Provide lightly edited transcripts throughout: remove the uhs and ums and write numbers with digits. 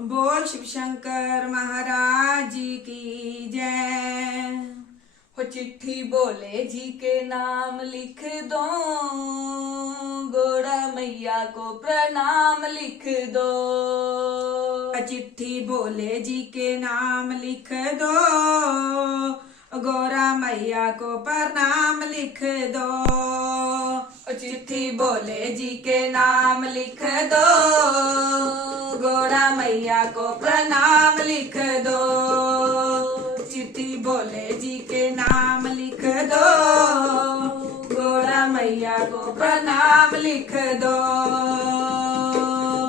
बोल शिव शंकर महाराज जी की जय। हो चिट्ठी बोले जी के नाम लिख दो, गोड़ा मैया को प्रणाम लिख दो। चिट्ठी बोले जी के नाम लिख दो, गौरा मैया को प्रणाम लिख दो। चिट्ठी बोले जी के नाम लिख दो, गौरा मैया को प्रणाम लिख दो। चिट्ठी बोले जी के नाम लिख दो, गौरा मैया को प्रणाम लिख दो।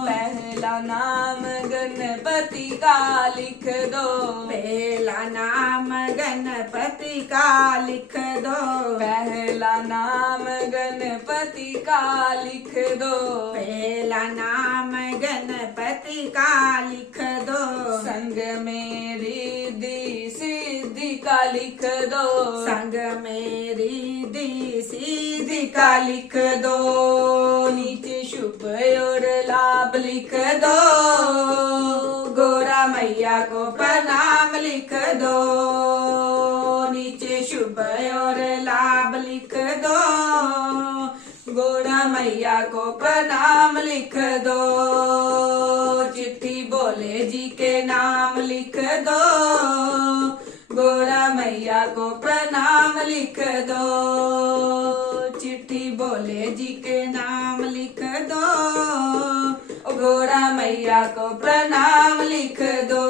पहला नाम गणपति का लिख दो, पहला नाम गणपति का लिख दो। पहला नाम गणपति का लिख दो। पहला नाम गणपति का लिख दो। संग में रिद्धि सिद्धि का लिख दो, संग में रिद्धि सिद्धि का लिख दो। नीचे शुभ और लाभ लिख दो, गौरा मैया को प्रणाम लिख दो। नीचे शुभ और लाभ लिख दो, गौरा मैया को प्रणाम लिख दो। चिट्ठी बोले जी के नाम लिख दो, गौरा मैया को प्रणाम लिख दो। चिट्ठी बोले जी के नाम लिख दो, गौरा मैया को प्रणाम लिख दो।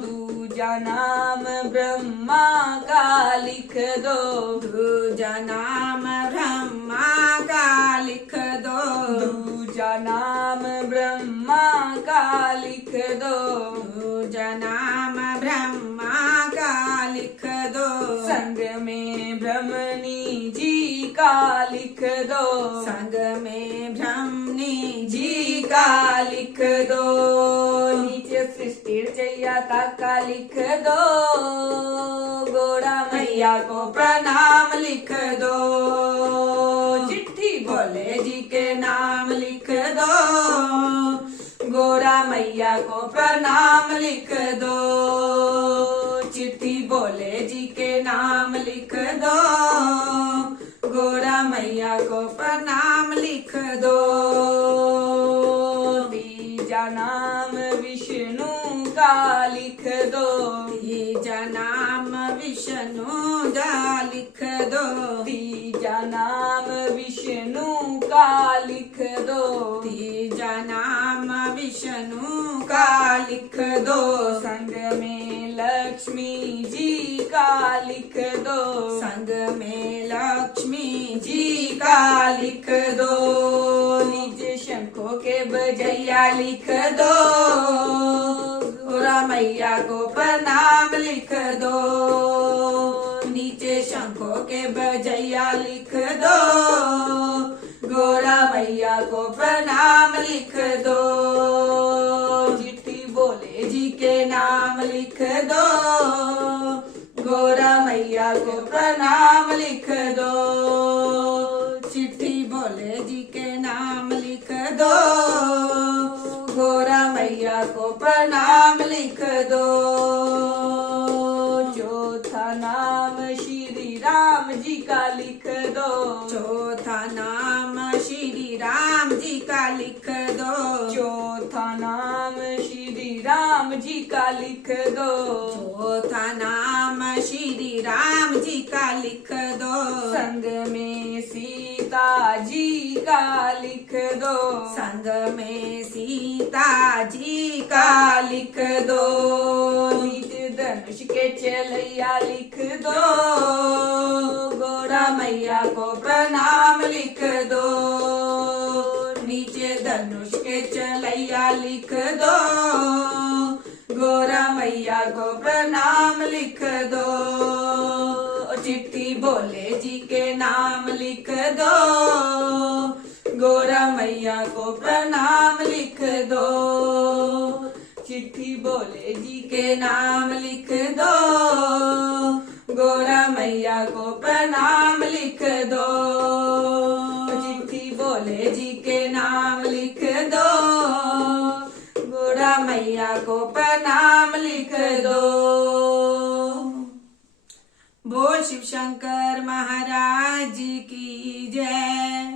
दूजा नाम ब्रह्मा का लिख दो, दूजा नाम ब्रह्मा का लिख दो। दूजा नाम ब्रह्मा का लिख दो। दूजा नाम ब्रह्मा का लिख दो। संग में ब्रह्मणी जी का लिख दो, संग में ब्रह्मणी जी का लिख दो। नीचे सृष्टि रचयिता का लिख दो, गौरा मैया को प्रणाम लिख दो। चिट्ठी बोले जी के नाम लिख दो, गौरा मैया को प्रणाम लिख दो। चिट्ठी बोले जी के नाम लिख दो, गौरा मैया को प्रणाम लिख दो। तीजा नाम विष्णु का लिख दो, तीजा नाम विष्णु का लिख दो। तीजा नाम विष्णु का लिख दो। तीजा नाम विष्णु का लिख दो। संग में लक्ष्मी जी का लिख दो, संग में लक्ष्मी जी का लिख दो। नीचे शंखों के बजैया लिख दो, गौरा मैया को प्रणाम लिख दो। नीचे शंखों के बजैया लिख दो, गौरा मैया को प्रणाम लिख दो। चिट्ठी बोले जी के नाम लिख दो, गौरा मैया को प्रणाम लिख दो। चिट्ठी बोले जी के नाम लिख दो, गौरा मैया को प्रणाम लिख दो। चौथा नाम श्री राम जी का लिख दो, चौथा नाम श्री राम जी का लिख दो। चौथा नाम श्री राम जी का लिख दो। चौथा नाम श्री राम जी का लिख दो। संग में सीता जी का लिख दो, संग में सीता जी का लिख दो। नीचे धनुष के चलैया लिख दो, गौरा मैया को प्रणाम लिख दो। नीचे धनुष के चलैया लिख दो, गौरा मैया को प्रणाम लिख दो। चिट्ठी बोले जी के नाम लिख दो, गौरा मैया को प्रणाम लिख दो। चिट्ठी बोले जी के नाम लिख दो, गौरा मैया को प्रणाम लिख दो। चिट्ठी बोले जी के नाम लिख दो, गौरा मैया को प्रणाम लिख दो। बोल शिव शंकर महाराज की जय।